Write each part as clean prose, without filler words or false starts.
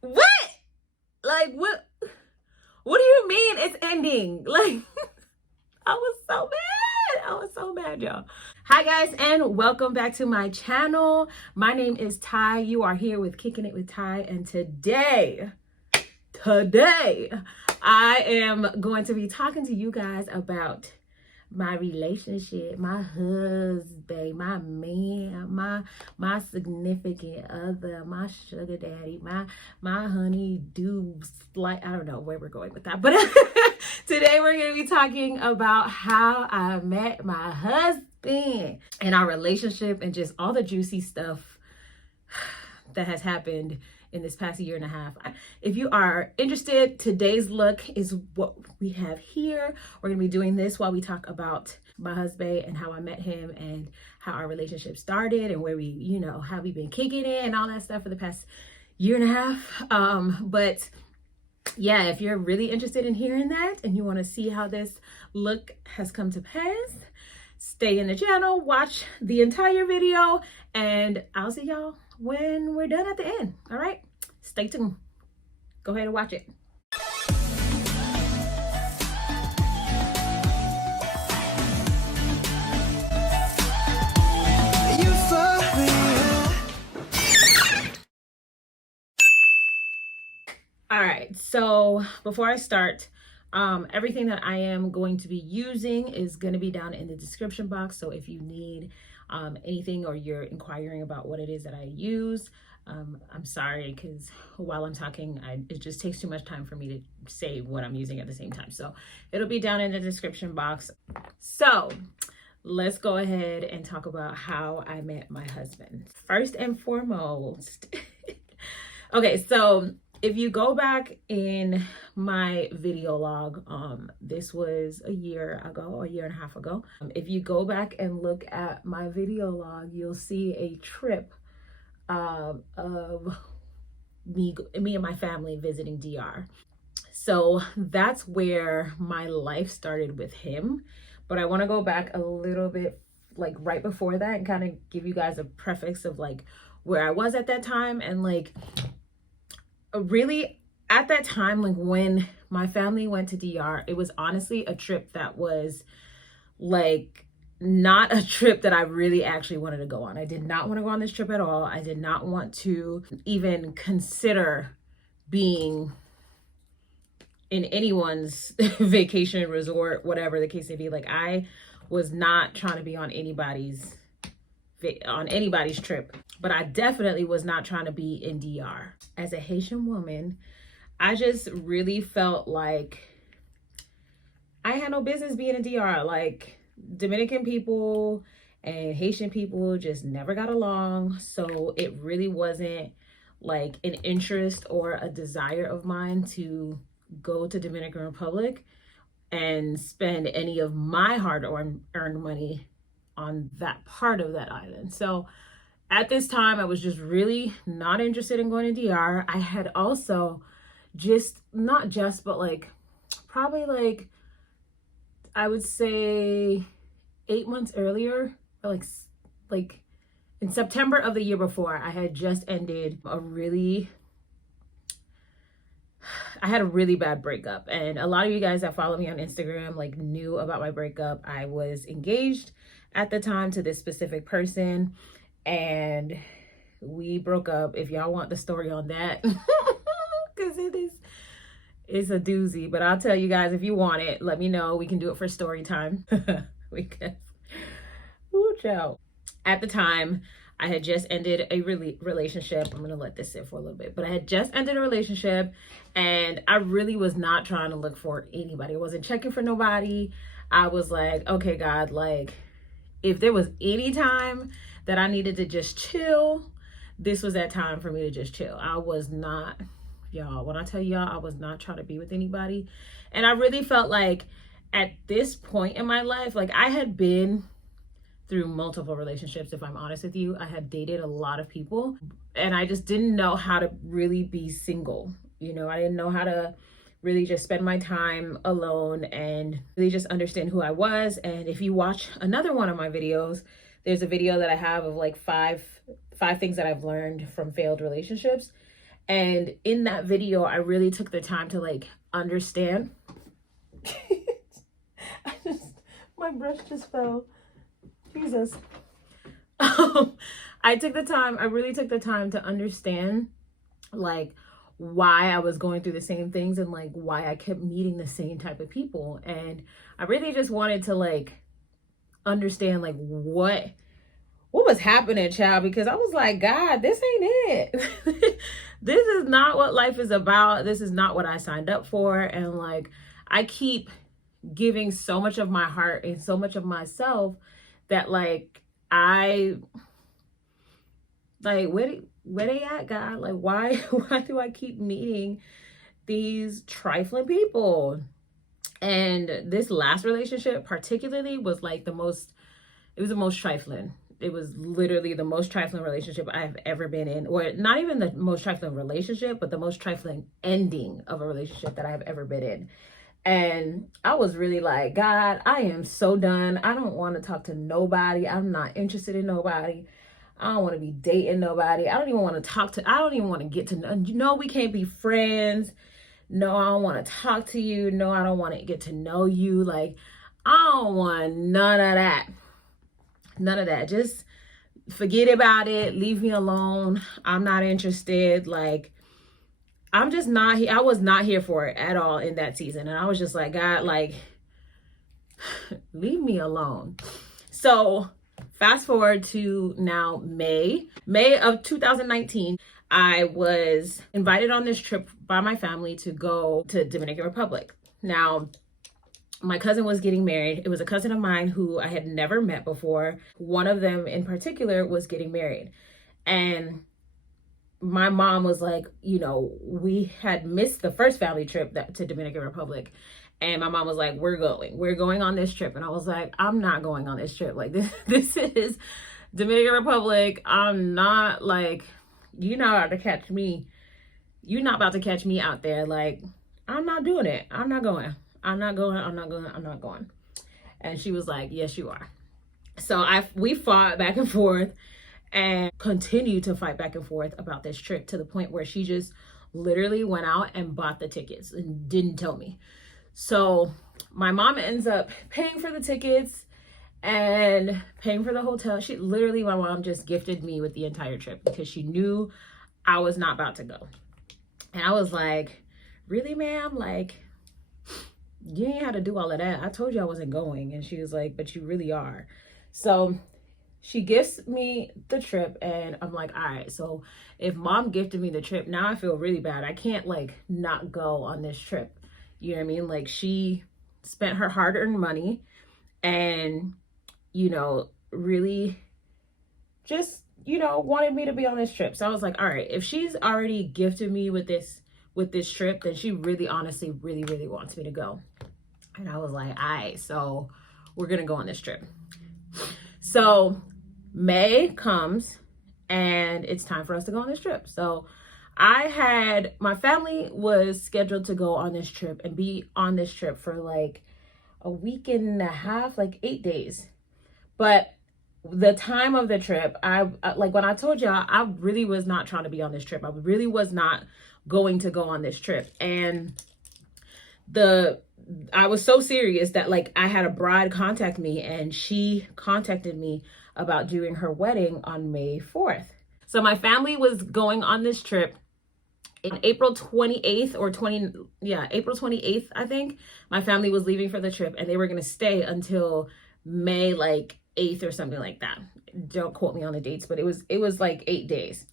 What? Like, what do you mean it's ending? Like, I was so mad. I was so mad, y'all. Hi guys, and welcome back to my channel. My name is Ty. You are here with Kicking It with Ty, and today I am going to be talking to you guys about my relationship, my husband, my man, my significant other, my sugar daddy, my honey do, like, I don't know where we're going with that, but today we're going to be talking about how I met my husband and our relationship and just all the juicy stuff that has happened in this past year and a half. If you are interested, today's look is what we have here. We're gonna be doing this while we talk about my husband and how I met him and how our relationship started and where we, you know, how we've been kicking it and all that stuff for the past year and a half. But yeah, if you're really interested in hearing that and you want to see how this look has come to pass, stay in the channel, watch the entire video, and I'll see y'all when we're done at the end. All right, stay tuned. Go ahead and watch it. All right, so before I start, everything that I am going to be using is going to be down in the description box. So if you need anything or you're inquiring about what it is that I use, I'm sorry, because while I'm talking, it just takes too much time for me to say what I'm using at the same time. So it'll be down in the description box. So let's go ahead and talk about how I met my husband. First and foremost, okay, so if you go back in my video log, this was a year ago, a year and a half ago. If you go back and look at my video log, you'll see a trip of me and my family visiting DR. So that's where my life started with him. But I want to go back a little bit, like right before that, and kind of give you guys a preface of like where I was at that time. And like, really at that time, like when my family went to DR, it was honestly a trip that was like not a trip that I really actually wanted to go on. I did not want to go on this trip at all. I did not want to even consider being in anyone's vacation resort, whatever the case may be. Like, I was not trying to be on anybody's trip, but I definitely was not trying to be in DR. As a Haitian woman, I just really felt like I had no business being in DR. Like, Dominican people and Haitian people just never got along. So it really wasn't like an interest or a desire of mine to go to Dominican Republic and spend any of my hard-earned money on that part of that island. So at this time, I was just really not interested in going to DR. I had also but like probably like, I would say 8 months earlier, or like in September of the year before, I had just ended I had a really bad breakup. And a lot of you guys that follow me on Instagram like knew about my breakup. I was engaged at the time to this specific person, and we broke up. If y'all want the story on that, because it's a doozy, but I'll tell you guys, if you want it, let me know. We can do it for story time. We can. Ooh, child. At the time, I had just ended a relationship. I'm gonna let this sit for a little bit, but I had just ended a relationship, and I really was not trying to look for anybody. I wasn't checking for nobody. I was like, okay, God, like, if there was any time that I needed to just chill, this was that time for me to just chill. I was not, y'all, when I tell y'all, I was not trying to be with anybody. And I really felt like at this point in my life, like I had been through multiple relationships. If I'm honest with you, I had dated a lot of people, and I just didn't know how to really be single. You know, I didn't know how to really just spend my time alone and really just understand who I was. And if you watch another one of my videos, there's a video that I have of like five things that I've learned from failed relationships. And in that video, I really took the time to like understand. My brush just fell. Jesus. I really took the time to understand like why I was going through the same things and like why I kept meeting the same type of people. And I really just wanted to like understand like what was happening, child, because I was like, God, this ain't it. This is not what life is about. This is not what I signed up for. And like, I keep giving so much of my heart and so much of myself that like, where they at, God? Like, why do I keep meeting these trifling people? And this last relationship particularly was like the most trifling. It was literally the most trifling relationship I've ever been in, or not even the most trifling relationship, but the most trifling ending of a relationship that I've ever been in. And I was really like, God, I am so done. I don't want to talk to nobody. I'm not interested in nobody. I don't want to be dating nobody. I don't even want to get to know. No, we can't be friends. No, I don't want to talk to you. No, I don't want to get to know you. Like, I don't want none of that. None of that. Just forget about it. Leave me alone. I'm not interested. Like, I'm just not here. I was not here for it at all in that season. And I was just like, God, like, leave me alone. So fast forward to now May of 2019, I was invited on this trip by my family to go to Dominican Republic. Now, my cousin was getting married. It was a cousin of mine who I had never met before. One of them in particular was getting married. And my mom was like, you know, we had missed the first family trip to Dominican Republic. And my mom was like, we're going on this trip. And I was like, I'm not going on this trip. Like, this is Dominican Republic. I'm not like, you're not about to catch me. You're not about to catch me out there. Like, I'm not doing it. I'm not going. And she was like, yes, you are. So we fought back and forth and continued to fight back and forth about this trip to the point where she just literally went out and bought the tickets and didn't tell me. So my mom ends up paying for the tickets and paying for the hotel. My mom just gifted me with the entire trip because she knew I was not about to go. And I was like, really, ma'am? Like, you ain't had to do all of that. I told you I wasn't going. And she was like, but you really are. So she gifts me the trip and I'm like, all right, so if mom gifted me the trip, now I feel really bad. I can't like not go on this trip. You know what I mean? Like, she spent her hard-earned money and, you know, really just, you know, wanted me to be on this trip. So I was like, all right, if she's already gifted me with this trip, then she really honestly really wants me to go. And I was like, all right, so we're gonna go on this trip. So May comes and it's time for us to go on this trip. So my family was scheduled to go on this trip and be on this trip for like a week and a half, like 8 days. But the time of the trip, like when I told y'all, I really was not trying to be on this trip. I really was not going to go on this trip. And I was so serious that like I had a bride contact me and she contacted me about doing her wedding on May 4th. So my family was going on this trip in April 28th April 28th, I think. My family was leaving for the trip and they were going to stay until May like 8th or something like that. Don't quote me on the dates, but it was like 8 days.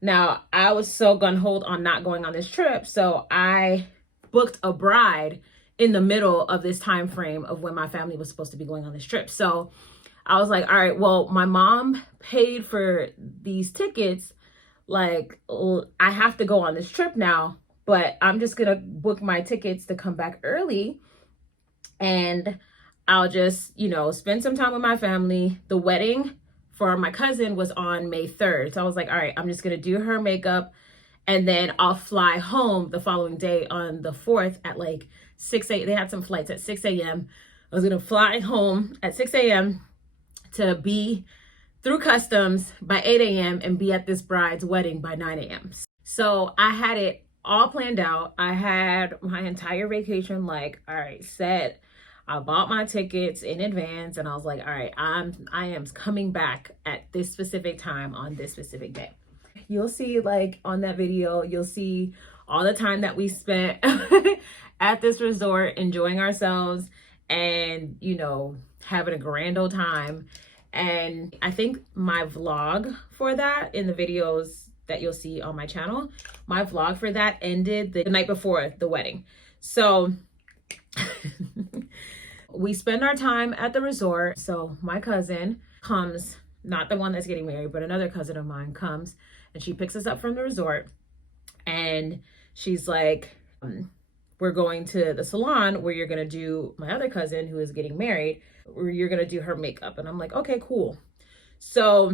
Now, I was so gung-ho on not going on this trip, so I booked a bride in the middle of this time frame of when my family was supposed to be going on this trip. So I was like, all right, well, my mom paid for these tickets. Like, I have to go on this trip now, but I'm just gonna book my tickets to come back early and I'll just, you know, spend some time with my family. The wedding for my cousin was on May 3rd. So I was like, all right, I'm just gonna do her makeup and then I'll fly home the following day on the 4th at like 6 a.m. They had some flights at 6 a.m. I was gonna fly home at 6 a.m. to be through customs by 8 a.m. and be at this bride's wedding by 9 a.m. So I had it all planned out. I had my entire vacation, like, all right, set. I bought my tickets in advance and I was like, all right, I am coming back at this specific time on this specific day. You'll see, like, on that video, you'll see all the time that we spent at this resort enjoying ourselves and, you know, having a grand old time. And I think my vlog for that, in the videos that you'll see on my channel, my vlog for that ended the night before the wedding. So we spend our time at the resort. So my cousin comes, not the one that's getting married, but another cousin of mine comes, and she picks us up from the resort. And she's like, we're going to the salon where you're going to do my other cousin who is getting married, where you're going to do her makeup. And I'm like, okay, cool. So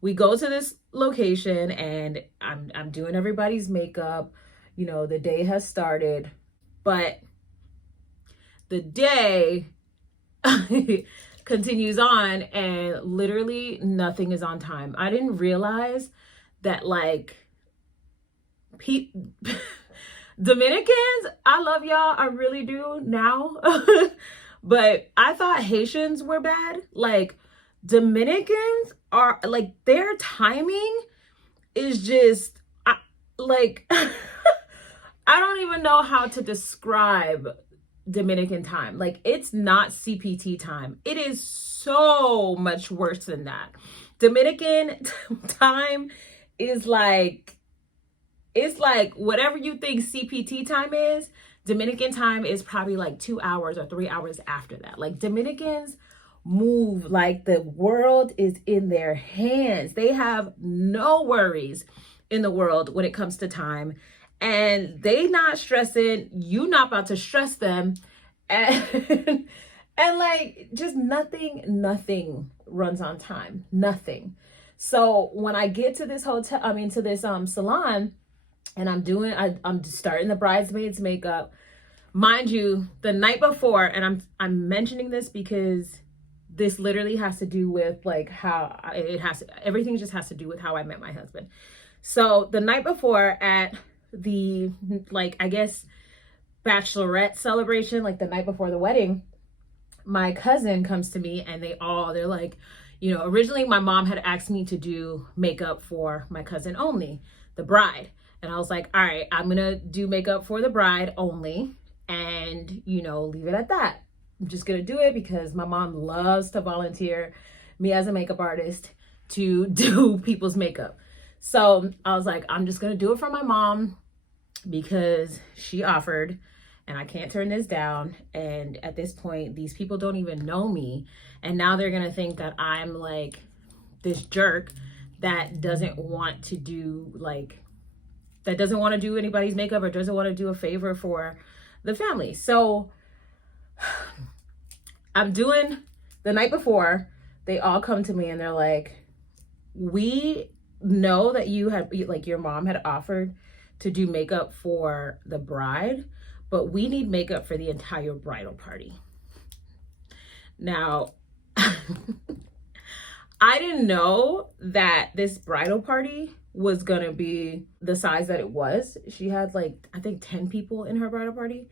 we go to this location and I'm doing everybody's makeup. You know, the day has started, but the day continues on and literally nothing is on time. I didn't realize that, like, Dominicans, I love y'all, I really do now. But I thought Haitians were bad. Like, Dominicans are, like, their timing is just, like, I don't even know how to describe Dominican time. Like, it's not CPT time. It is so much worse than that. Dominican time is like, it's like whatever you think CPT time is, Dominican time is probably like 2 hours or 3 hours after that. Like, Dominicans move like the world is in their hands. They have no worries in the world when it comes to time. And they not stressing, you not about to stress them. And like, just nothing runs on time. Nothing. So when I get to this hotel, to this salon, and I'm starting the bridesmaids makeup. Mind you, the night before, and I'm mentioning this because this literally has to do with, like, how everything just has to do with how I met my husband. So the night before, at the, like, I guess, bachelorette celebration, like the night before the wedding, my cousin comes to me and they're like, you know, originally my mom had asked me to do makeup for my cousin only, the bride. And I was like, all right, I'm gonna do makeup for the bride only and, you know, leave it at that. I'm just gonna do it because my mom loves to volunteer me as a makeup artist to do people's makeup. So I was like, I'm just gonna do it for my mom because she offered and I can't turn this down. And at this point, these people don't even know me. And now they're gonna think that I'm like this jerk that doesn't want to do, like, that doesn't want to do anybody's makeup or doesn't want to do a favor for the family. So I'm doing the night before, they all come to me and they're like, we know that you had, like, your mom had offered to do makeup for the bride, but we need makeup for the entire bridal party. Now, I didn't know that this bridal party was gonna be the size that it was. She had, like, I think 10 people in her bridal party.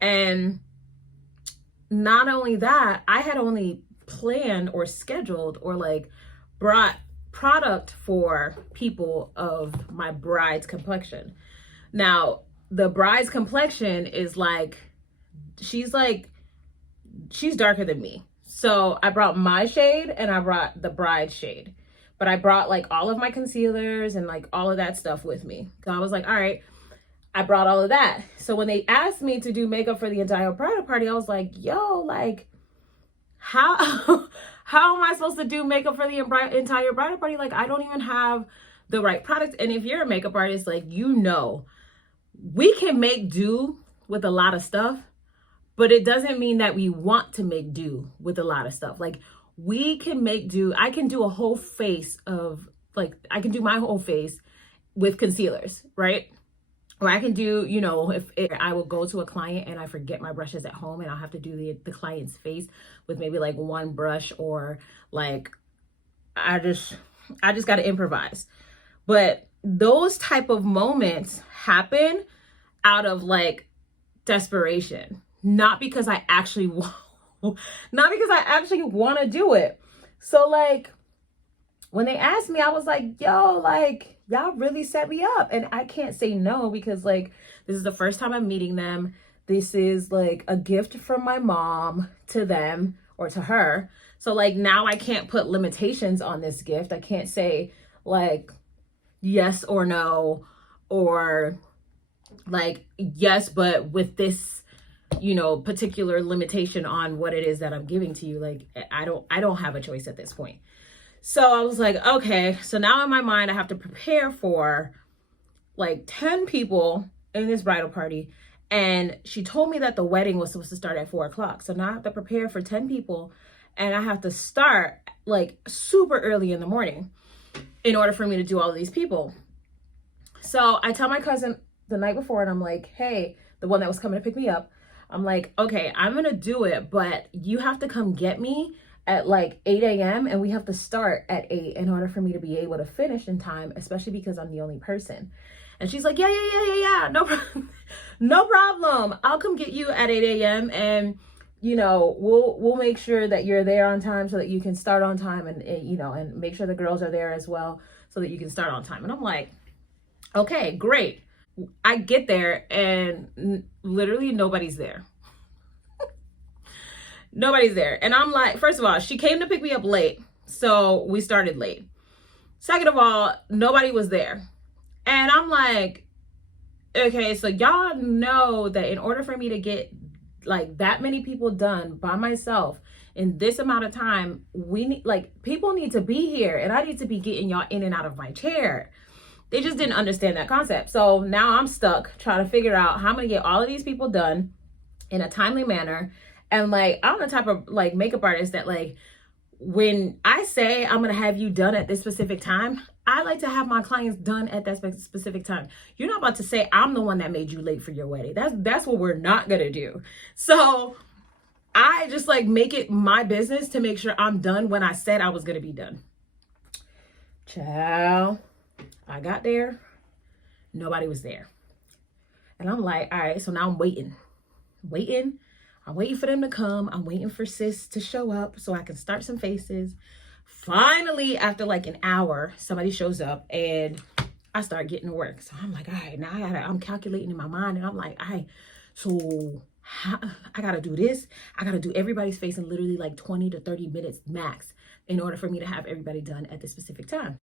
And not only that, I had only planned or scheduled or, like, brought product for people of my bride's complexion. Now, the bride's complexion is like, she's darker than me. So I brought my shade and I brought the bride's shade. But I brought, like, all of my concealers and, like, all of that stuff with me. So I was like, all right, I brought all of that. So when they asked me to do makeup for the entire bridal party, I was like, yo, like, how am I supposed to do makeup for the entire bridal party? Like, I don't even have the right products. And if you're a makeup artist, like, you know, we can make do with a lot of stuff, but it doesn't mean that we want to make do with a lot of stuff. Like, we can make do. I can do a whole face of, like, I can do my whole face with concealers, right? Or I can do, you know, if I will go to a client and I forget my brushes at home and I'll have to do the client's face with maybe, like, one brush, or, like, I just got to improvise. But those type of moments happen out of like desperation, not because I actually want to do it. So like when they asked me, I was like, yo, like y'all really set me up, and I can't say no because like this is the first time I'm meeting them. This is like a gift from my mom to them or to her. So like now I can't put limitations on this gift. I can't say like yes or no, or like yes but with this, you know, particular limitation on what it is that I'm giving to you. Like I don't have a choice at this point. So I was like, okay, so now in my mind I have to prepare for like 10 people in this bridal party, and she told me that the wedding was supposed to start at 4 o'clock. So now I have to prepare for 10 people, and I have to start like super early in the morning in order for me to do all of these people. So I tell my cousin the night before, and I'm like, hey, the one that was coming to pick me up, I'm like, okay, I'm gonna do it, but you have to come get me at like 8 a.m. and we have to start at 8 in order for me to be able to finish in time, especially because I'm the only person. And she's like, yeah, no problem. No problem. I'll come get you at 8 a.m. and you know, we'll make sure that you're there on time so that you can start on time, and you know, and make sure the girls are there as well so that you can start on time. And I'm like, okay, great. I get there and literally nobody's there. Nobody's there. And I'm like, first of all, she came to pick me up late, so we started late. Second of all, nobody was there. And I'm like, okay, so y'all know that in order for me to get like that many people done by myself in this amount of time, we need, like, people need to be here, and I need to be getting y'all in and out of my chair. They just didn't understand that concept. So now I'm stuck trying to figure out how I'm gonna get all of these people done in a timely manner. And like, I'm the type of like makeup artist that like, when I say I'm gonna have you done at this specific time, I like to have my clients done at that specific time. You're not about to say I'm the one that made you late for your wedding. That's what we're not gonna do. So I just like make it my business to make sure I'm done when I said I was gonna be done. Ciao. I got there, nobody was there. And I'm like, all right, so now I'm waiting. I'm waiting for them to come. I'm waiting for sis to show up so I can start some faces. Finally, after like an hour, somebody shows up and I start getting to work. So I'm like, all right, now I'm calculating in my mind, and I'm like, all right, so I gotta do this. I gotta do everybody's face in literally like 20 to 30 minutes max in order for me to have everybody done at this specific time.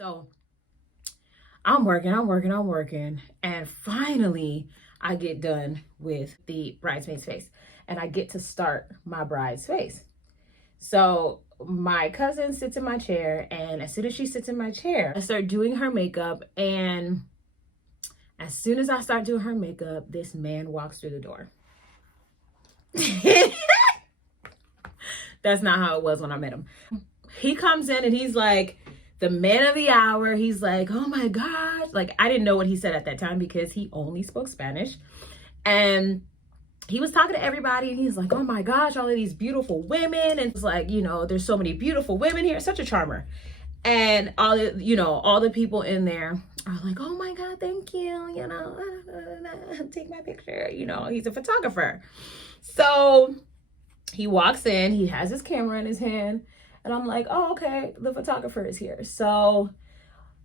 So I'm working, and finally I get done with the bridesmaid's face, and I get to start my bride's face. So my cousin sits in my chair, and as soon as she sits in my chair, I start doing her makeup, and as soon as I start doing her makeup, this man walks through the door. That's not how it was when I met him. He comes in and he's like the man of the hour. He's like, oh my gosh. Like, I didn't know what he said at that time because he only spoke Spanish. And he was talking to everybody, and he's like, oh my gosh, all of these beautiful women. And it's like, you know, there's so many beautiful women here. Such a charmer. And all the, you know, all the people in there are like, oh my God, thank you. You know, take my picture. You know, he's a photographer. So he walks in, he has his camera in his hand, and I'm like, oh, okay, the photographer is here. So,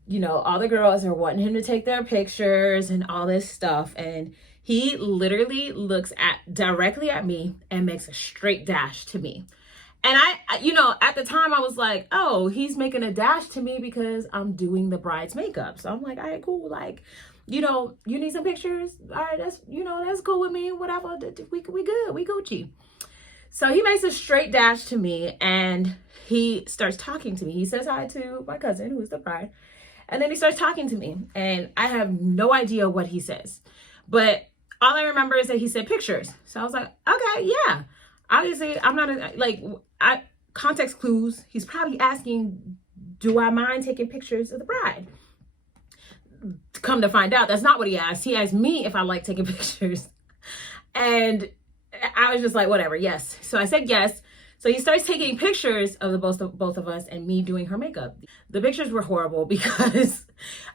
you know, all the girls are wanting him to take their pictures and all this stuff. And he literally looks directly at me and makes a straight dash to me. And I, you know, at the time I was like, oh, he's making a dash to me because I'm doing the bride's makeup. So I'm like, all right, cool. Like, you know, you need some pictures. All right, that's, you know, that's cool with me. Whatever. We good. We Gucci. So he makes a straight dash to me, and he starts talking to me. He says hi to my cousin, who is the bride. And then he starts talking to me, and I have no idea what he says. But all I remember is that he said pictures. So I was like, okay, yeah. Obviously, I'm not, context clues. He's probably asking do I mind taking pictures of the bride? Come to find out, that's not what he asked. He asked me if I like taking pictures. And I was just like, whatever, yes. So I said yes. So he starts taking pictures of the both of us and me doing her makeup. The pictures were horrible because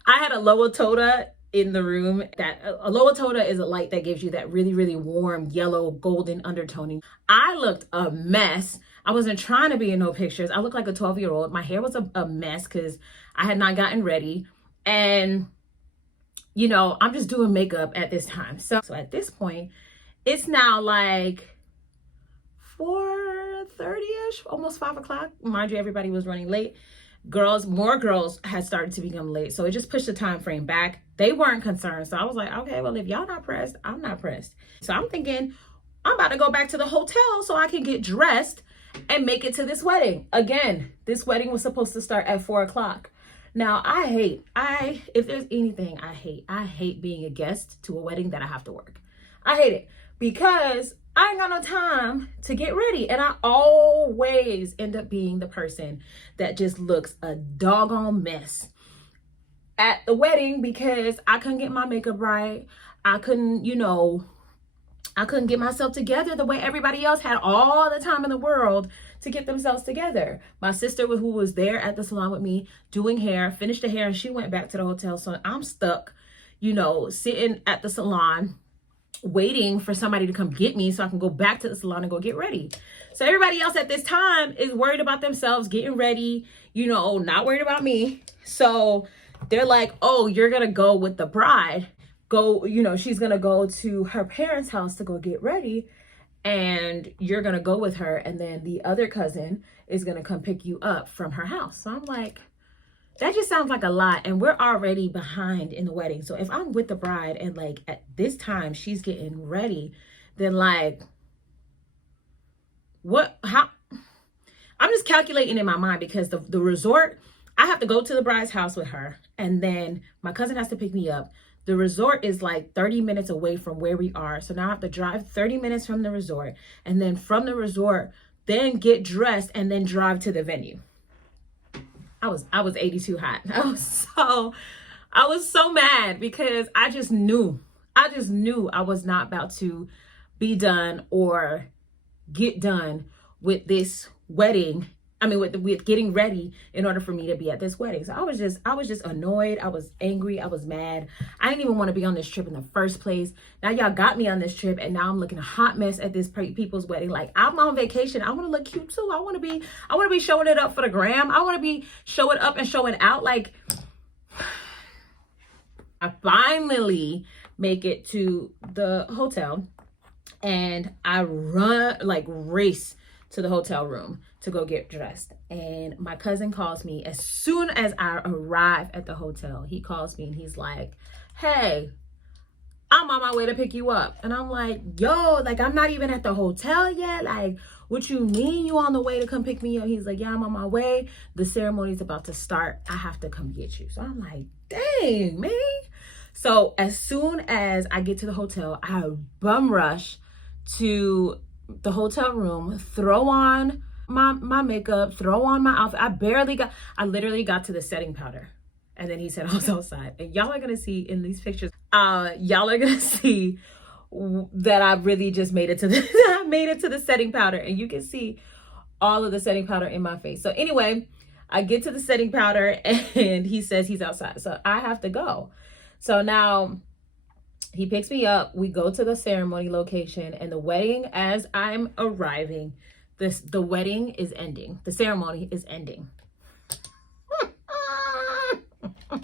I had a lower toda in the room. That a lower toda is a light that gives you that really, really warm yellow golden undertoning. I looked a mess. I wasn't trying to be in no pictures. I looked like a 12-year-old. My hair was a mess because I had not gotten ready. And, you know, I'm just doing makeup at this time. So at this point, it's now like 4:30ish, almost 5 o'clock. Mind you, everybody was running late. More girls had started to become late. So it just pushed the time frame back. They weren't concerned. So I was like, okay, well, if y'all not pressed, I'm not pressed. So I'm thinking I'm about to go back to the hotel so I can get dressed and make it to this wedding. Again, this wedding was supposed to start at 4 o'clock. Now if there's anything I hate being a guest to a wedding that I have to work. I hate it because I ain't got no time to get ready. And I always end up being the person that just looks a doggone mess at the wedding because I couldn't get my makeup right. I couldn't get myself together the way everybody else had all the time in the world to get themselves together. My sister, who was there at the salon with me doing hair, finished the hair and she went back to the hotel. So I'm stuck, sitting at the salon waiting for somebody to come get me so I can go back to the salon and go get ready. So everybody else at this time is worried about themselves getting ready, not worried about me. So they're like, oh, you're going to go with the bride. She's going to go to her parents' house to go get ready and you're going to go with her. And then the other cousin is going to come pick you up from her house. So I'm like, that just sounds like a lot. And we're already behind in the wedding. So if I'm with the bride and like at this time she's getting ready, then like, how? I'm just calculating in my mind because the resort, I have to go to the bride's house with her. And then my cousin has to pick me up. The resort is like 30 minutes away from where we are. So now I have to drive 30 minutes from the resort. And then from the resort, then get dressed and then drive to the venue. I was 82 hot. I was so mad because I just knew I was not about to be done or get done with this wedding. I mean, with getting ready in order for me to be at this wedding. So I was just annoyed. I was angry. I was mad. I didn't even want to be on this trip in the first place. Now y'all got me on this trip and now I'm looking a hot mess at this people's wedding. Like I'm on vacation. I want to look cute too. I want to be showing it up for the gram. I want to be showing up and showing out. Like I finally make it to the hotel and I race to the hotel room to go get dressed. And my cousin calls me as soon as I arrive at the hotel. He calls me and he's like, hey, I'm on my way to pick you up. And I'm like, yo, like I'm not even at the hotel yet. Like, what you mean you on the way to come pick me up? He's like, yeah, I'm on my way. The ceremony's about to start. I have to come get you. So I'm like, dang, man. So as soon as I get to the hotel, I bum rush to the hotel room, throw on my makeup, throw on my outfit. I literally got to the setting powder. And then he said I was outside. And y'all are going to see in these pictures, y'all are going to see that I really just made it to the setting powder. And you can see all of the setting powder in my face. So anyway, I get to the setting powder and he says he's outside. So I have to go. So now he picks me up. We go to the ceremony location and the wedding, as I'm arriving, the wedding is ending. The ceremony is ending. Wow!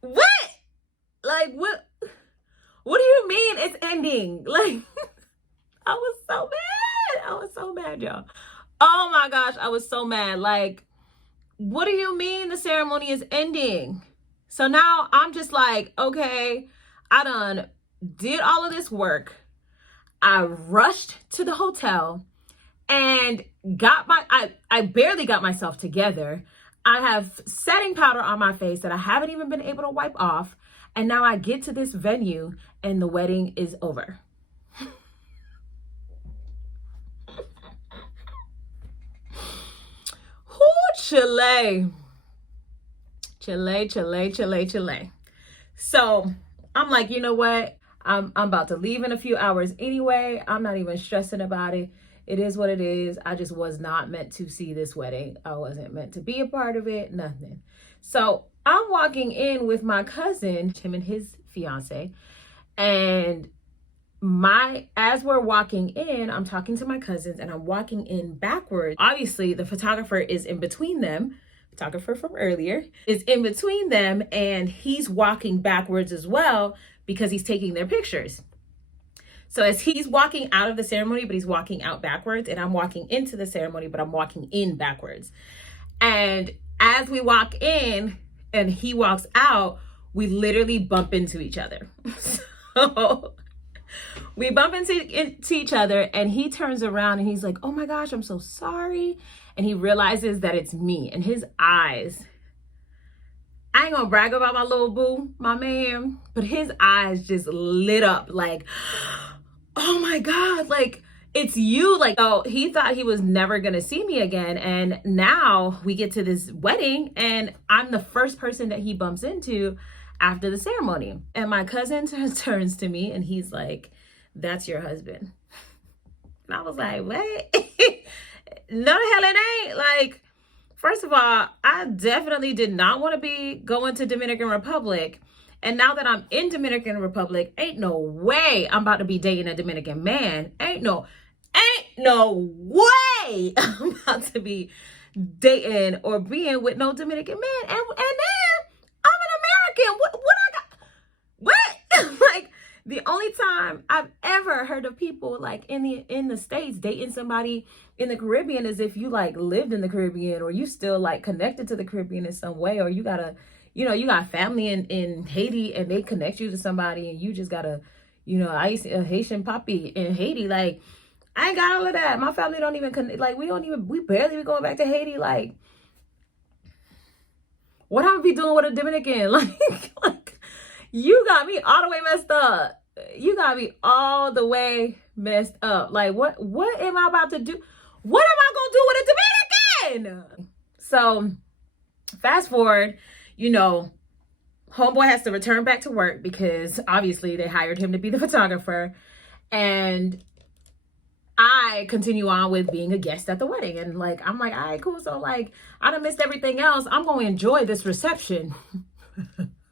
What? Like, what do you mean it's ending? Like, I was so mad. I was so mad, y'all. Oh my gosh, I was so mad. Like, what do you mean the ceremony is ending? So now I'm just like, okay, I done did all of this work. I rushed to the hotel and I barely got myself together. I have setting powder on my face that I haven't even been able to wipe off. And now I get to this venue and the wedding is over. Chile. So I'm like, you know what? I'm about to leave in a few hours anyway. I'm not even stressing about it. It is what it is. I just was not meant to see this wedding. I wasn't meant to be a part of it, nothing. So I'm walking in with my cousin, him and his fiance, and as we're walking in, I'm talking to my cousins and I'm walking in backwards. Obviously, the photographer is in between them. Photographer from earlier is in between them, and he's walking backwards as well because he's taking their pictures. So as he's walking out of the ceremony, but he's walking out backwards, and I'm walking into the ceremony, but I'm walking in backwards. And as we walk in and he walks out, we literally bump into each other. So we bump into each other, and he turns around and he's like, oh my gosh, I'm so sorry. And he realizes that it's me, and his eyes, I ain't gonna brag about my little boo, my man, but his eyes just lit up like, oh my God, like, it's you. Like, so he thought he was never gonna see me again. And now we get to this wedding and I'm the first person that he bumps into after the ceremony. And my cousin turns to me and he's like, that's your husband. And I was like, what? No, the hell it ain't. Like, first of all, I definitely did not want to be going to Dominican Republic. And now that I'm in Dominican Republic, ain't no way I'm about to be dating a Dominican man. Ain't no way I'm about to be dating or being with no Dominican man. And then I'm an American. What I got? What? Like, the only time I've ever heard of people like in the States dating somebody in the Caribbean is if you like lived in the Caribbean, or you still like connected to the Caribbean in some way, or you got family in Haiti and they connect you to somebody and you just gotta, I used to a Haitian poppy in Haiti. Like, I ain't got all of that. My family don't even connect. Like, we barely be going back to Haiti. Like, what I'm gonna be doing with a Dominican? Like, you got me all the way messed up. You got me all the way messed up. Like, what am I about to do? What am I gonna do with a Dominican? So fast forward, homeboy has to return back to work because obviously they hired him to be the photographer. And I continue on with being a guest at the wedding. And like, I'm like, all right, cool. So like, I done missed everything else. I'm going to enjoy this reception.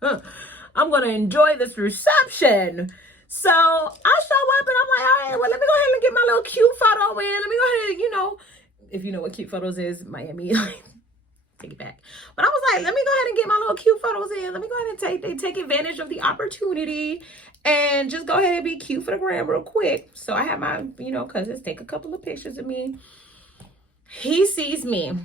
I'm going to enjoy this reception. So I show up and I'm like, all right, well, let me go ahead and get my little cute photo in. Let me go ahead and, if you know what cute photos is, Miami, take it back. But I was like, let me go ahead and get my little cute photos in. Let me go ahead and take advantage of the opportunity and just go ahead and be cute for the gram real quick. So I had my, cousins take a couple of pictures of me. He sees me,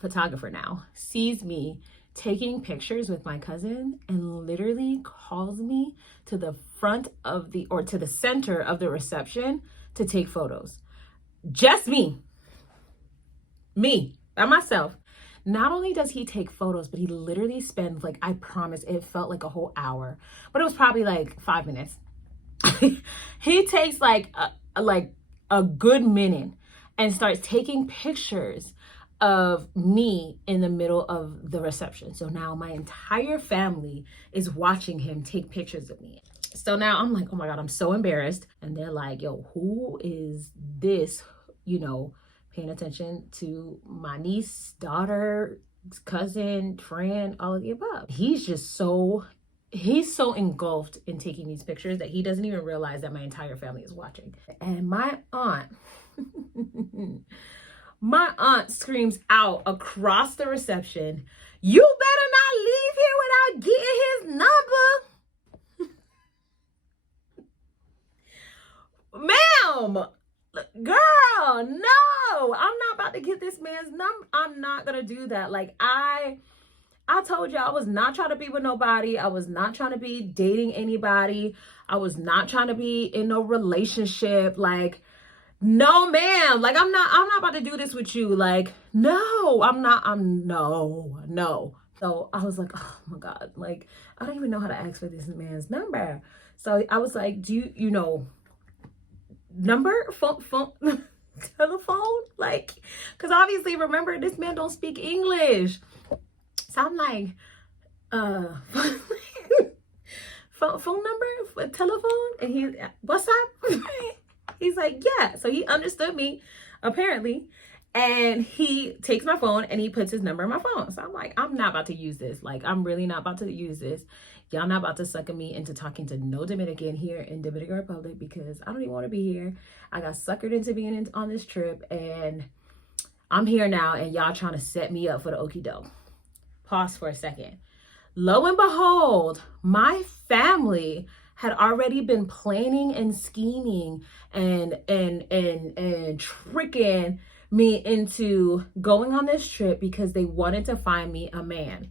photographer now, sees me taking pictures with my cousin and literally calls me to the front of to the center of the reception to take photos. Just me by myself. Not only does he take photos, but he literally spends, like, I promise, it felt like a whole hour, but it was probably like 5 minutes. He takes like a good minute and starts taking pictures of me in the middle of the reception. So now my entire family is watching him take pictures of me. So now I'm like, oh my God, I'm so embarrassed. And they're like, yo, who is this, paying attention to my niece, daughter, cousin, friend, all of the above. He's so engulfed in taking these pictures that he doesn't even realize that my entire family is watching. And my aunt, screams out across the reception, you better not leave here without getting his number. Ma'am, girl, no, I'm not about to get this man's number. I'm not gonna do that. Like, I told you I was not trying to be with nobody. I was not trying to be dating anybody. I was not trying to be in no relationship. Like, no, ma'am. Like, I'm not about to do this with you. Like, no, no. So I was like, oh my God, like, I don't even know how to ask for this man's number. So I was like, do you, number? Phone? telephone? Like, because obviously, remember, this man don't speak English. So I'm like, phone number, telephone? And he, what's up? He's like, yeah. So he understood me, apparently. And he takes my phone and he puts his number in my phone. So I'm like, I'm not about to use this. Like, I'm really not about to use this. Y'all not about to sucker me into talking to no Dominican here in Dominican Republic, because I don't even want to be here. I got suckered into being on this trip, and I'm here now, and y'all trying to set me up for the okie doke. Pause for a second. Lo and behold, my family had already been planning and scheming and tricking me into going on this trip because they wanted to find me a man.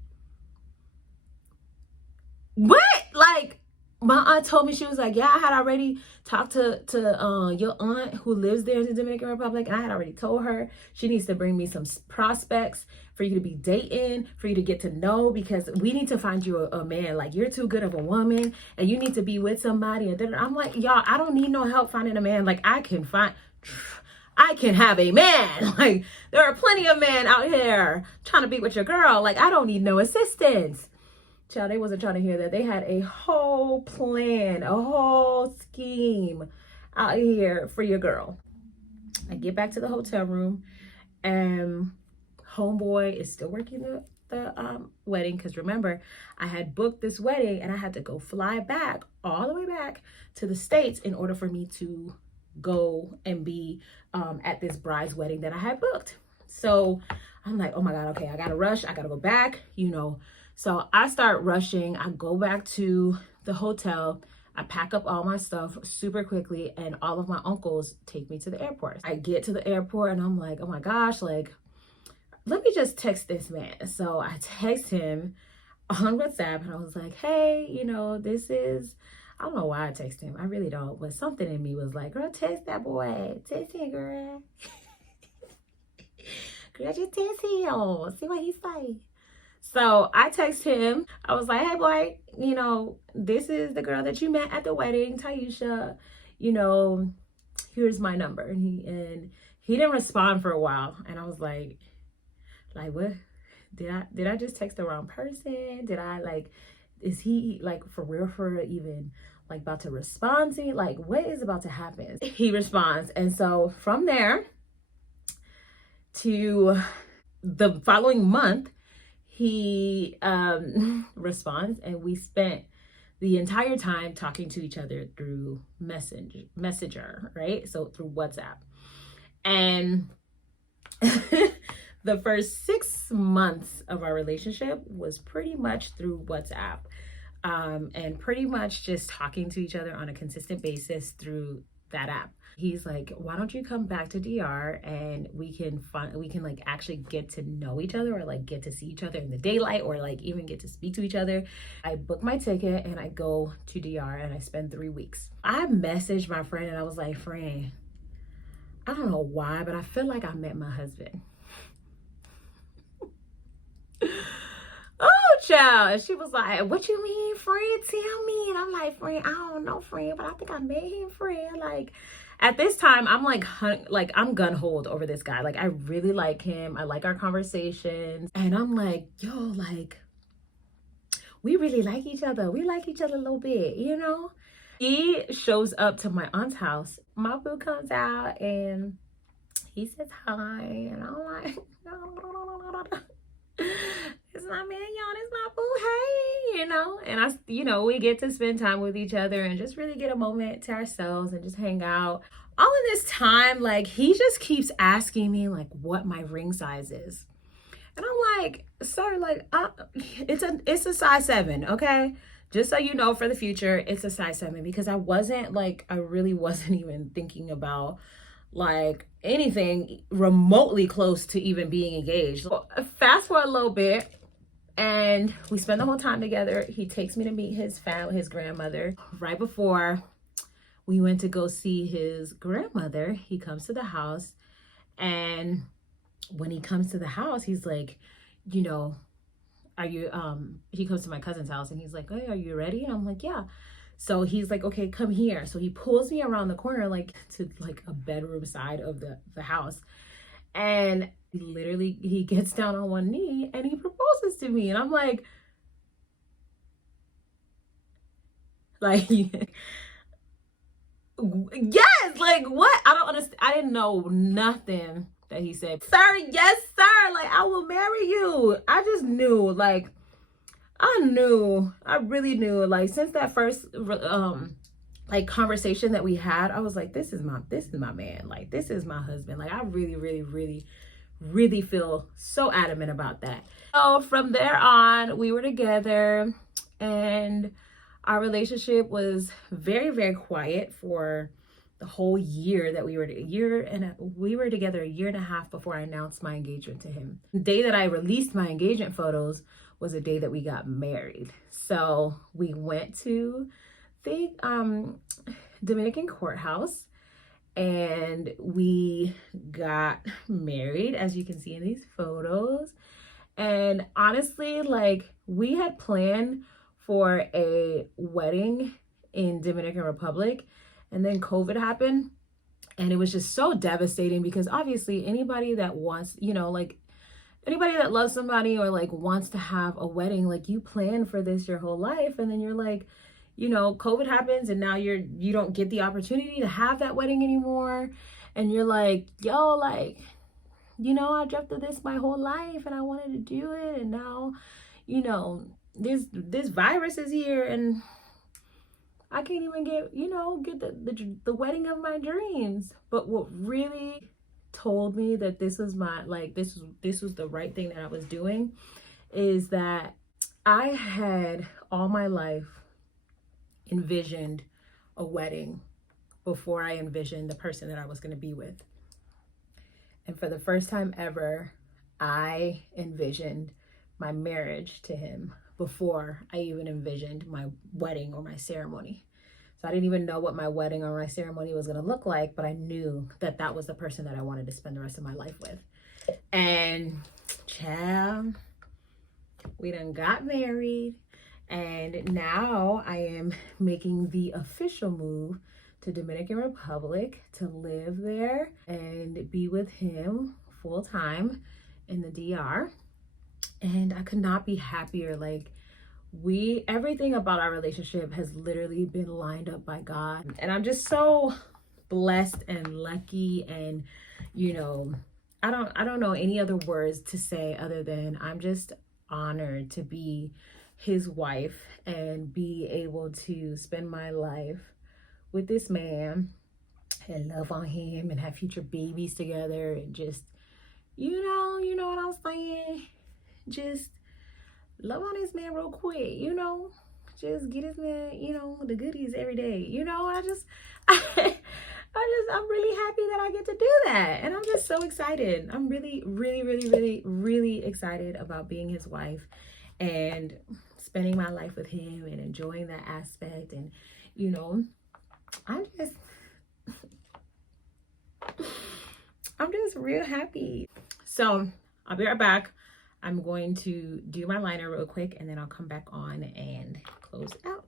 What? Like, my aunt told me, she was like, yeah, I had already talked to your aunt who lives there in the Dominican Republic, and I had already told her she needs to bring me some prospects for you to be dating, for you to get to know, because we need to find you a man. Like, you're too good of a woman, and you need to be with somebody. And I'm like, y'all, I don't need no help finding a man. Like, I can have a man. Like, there are plenty of men out here trying to be with your girl. Like, I don't need no assistance. Child, they wasn't trying to hear that. They had a whole plan, a whole scheme out here for your girl. I get back to the hotel room, and homeboy is still working the wedding, because remember, I had booked this wedding and I had to go fly back all the way back to the States in order for me to go and be at this bride's wedding that I had booked. So I'm like, oh my God, okay, I gotta rush, I gotta go back, you know. So I start rushing. I go back to the hotel. I pack up all my stuff super quickly, and all of my uncles take me to the airport. I get to the airport and I'm like, oh my gosh, like, let me just text this man. So I text him on WhatsApp and I was like, hey, you know, this is, I don't know why I text him. I really don't, but something in me was like, girl, text that boy. Text him, girl. Girl, just text him. See what he say. So I text him. I was like, hey boy, you know, this is the girl that you met at the wedding, Taisha. You know, here's my number. And he didn't respond for a while. And I was like what? Did I just text the wrong person? Did I, like, is he like for real even like about to respond to me? Like, what is about to happen? He responds. And so from there to the following month, he responds, and we spent the entire time talking to each other through messenger, right? So through WhatsApp. And the first 6 months of our relationship was pretty much through WhatsApp, and pretty much just talking to each other on a consistent basis through that app. He's like, why don't you come back to DR and we can like actually get to know each other, or like get to see each other in the daylight, or like even get to speak to each other. I book my ticket and I go to DR and I spend 3 weeks. I messaged my friend and I was like, friend, I don't know why, but I feel like I met my husband. Oh, child. And she was like, what you mean, friend? Tell me. And I'm like, friend, I don't know, friend, but I think I met him, friend. Like, at this time, I'm like I'm gun-holed over this guy. Like, I really like him. I like our conversations. And I'm like, yo, like, we really like each other. We like each other a little bit, you know? He shows up to my aunt's house. My boo comes out and he says hi. And I'm like, it's my man, y'all. It's my boo. Hey, you know. And we get to spend time with each other and just really get a moment to ourselves and just hang out. All in this time, like, he just keeps asking me like what my ring size is, and I'm like, sir, like, it's a size 7, okay? Just so you know, for the future, it's a size 7, because I really wasn't even thinking about like anything remotely close to even being engaged. So, fast forward a little bit, and we spend the whole time together. He takes me to meet his grandmother. Right before we went to go see his grandmother, he comes to the house, and when he comes to the house, he's like, you know, he comes to my cousin's house and he's like, hey, are you ready? And I'm like, yeah. So he's like, okay, come here. So he pulls me around the corner, like to like a bedroom side of the house. And he gets down on one knee and he proposes to me. And I'm like, yes, like what? I don't understand. I didn't know nothing that he said. Sir, yes, sir. Like, I will marry you. I just knew, like, I really knew, like, since that first like conversation that we had, I was like, this is my man. Like, this is my husband. Like, I really feel so adamant about that. So from there on, we were together, and our relationship was very quiet for the whole year that we were together, a year and a half before I announced my engagement to him. The day that I released my engagement photos was the day that we got married. So we went to the Dominican courthouse and we got married, as you can see in these photos. And honestly, like, we had planned for a wedding in Dominican Republic, and then COVID happened, and it was just so devastating because obviously anybody that wants, you know, like anybody that loves somebody or like wants to have a wedding, like you plan for this your whole life, and then you're like, you know, COVID happens and now you don't get the opportunity to have that wedding anymore, and you're like, yo, like, you know, I dreamt of this my whole life and I wanted to do it, and now, you know, this virus is here and I can't even get the wedding of my dreams. But what really told me that this was my, like, this was the right thing that I was doing is that I had all my life envisioned a wedding before I envisioned the person that I was going to be with. And for the first time ever, I envisioned my marriage to him before I even envisioned my wedding or my ceremony. So I didn't even know what my wedding or my ceremony was going to look like, but I knew that that was the person that I wanted to spend the rest of my life with. And child, we done got married, and now I am making the official move to Dominican Republic to live there and be with him full time in the DR. And I could not be happier. Like, everything about our relationship has literally been lined up by God. And I'm just so blessed and lucky. And, you know, I don't know any other words to say other than I'm just honored to be his wife and be able to spend my life with this man and love on him and have future babies together and just, you know what I'm saying? Just love on this man real quick, you know, just get his man, you know, the goodies every day, you know. I'm really happy that I get to do that, and I'm just so excited. I'm really excited about being his wife and spending my life with him and enjoying that aspect. And, you know, I'm just real happy. So I'll be right back. I'm going to do my liner real quick and then I'll come back on and close out.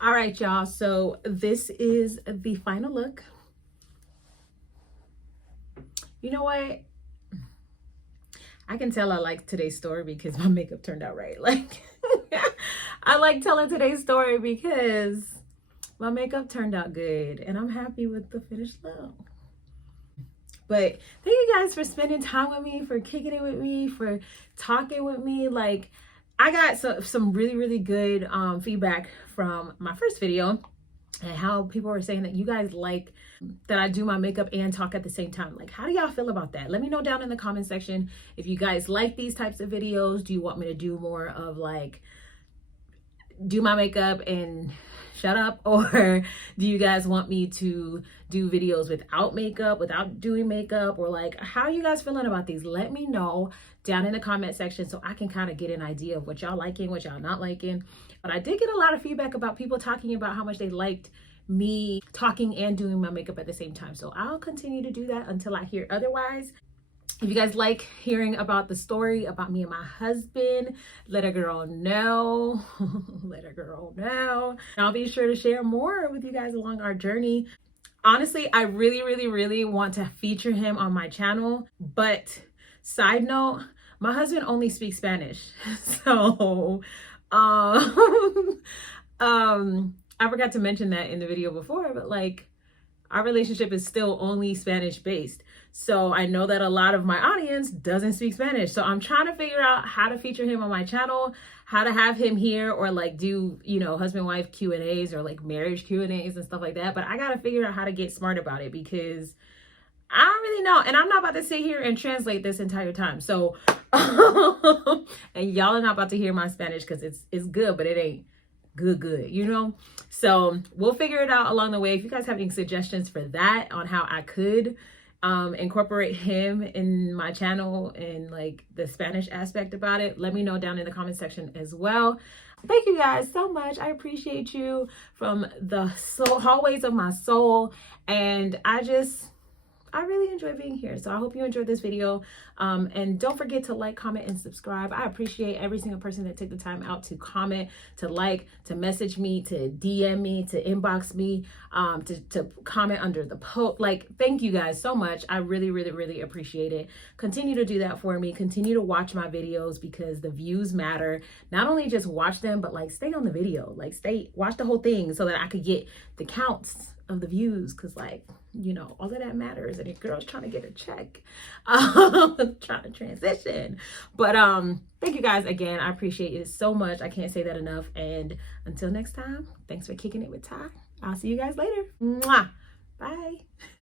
All right, y'all. So this is the final look. You know what? I can tell I like today's story because my makeup turned out right. Like, I like telling today's story because my makeup turned out good and I'm happy with the finished look. But thank you guys for spending time with me, for kicking it with me, for talking with me. Like, I got some really good feedback from my first video and how people were saying that you guys like that I do my makeup and talk at the same time. Like, how do y'all feel about that? Let me know down in the comment section if you guys like these types of videos. Do you want me to do more of like do my makeup and shut up, or do you guys want me to do videos without makeup, without doing makeup, or like how are you guys feeling about these? Let me know down in the comment section so I can kind of get an idea of what y'all liking, what y'all not liking. But I did get a lot of feedback about people talking about how much they liked me talking and doing my makeup at the same time, so I'll continue to do that until I hear otherwise. If you guys like hearing about the story about me and my husband, let a girl know. Let a girl know. I'll be sure to share more with you guys along our journey. Honestly, I really want to feature him on my channel. But side note, my husband only speaks Spanish. So, I forgot to mention that in the video before, but like, our relationship is still only Spanish based. So I know that a lot of my audience doesn't speak Spanish. So I'm trying to figure out how to feature him on my channel, how to have him here, or like do, you know, husband-wife Q&As or like marriage Q&As and stuff like that. But I got to figure out how to get smart about it because I don't really know. And I'm not about to sit here and translate this entire time. So, and y'all are not about to hear my Spanish because it's good, but it ain't good, you know? So we'll figure it out along the way. If you guys have any suggestions for that on how I could incorporate him in my channel and like the Spanish aspect about it, let me know down in the comment section as well. Thank you guys so much. I appreciate you from the hallways of my soul. And I really enjoy being here. So I hope you enjoyed this video. And don't forget to like, comment, and subscribe. I appreciate every single person that took the time out to comment, to like, to message me, to DM me, to inbox me, to comment under the post. Like, thank you guys so much. I really appreciate it. Continue to do that for me. Continue to watch my videos because the views matter. Not only just watch them, but like stay on the video. Like watch the whole thing so that I could get the counts of the views, because like, you know, all of that matters. And your girl's trying to get a check, trying to transition. But thank you guys again. I appreciate it so much. I can't say that enough. And until next time, thanks for kicking it with Ty. I'll see you guys later. Mwah. Bye.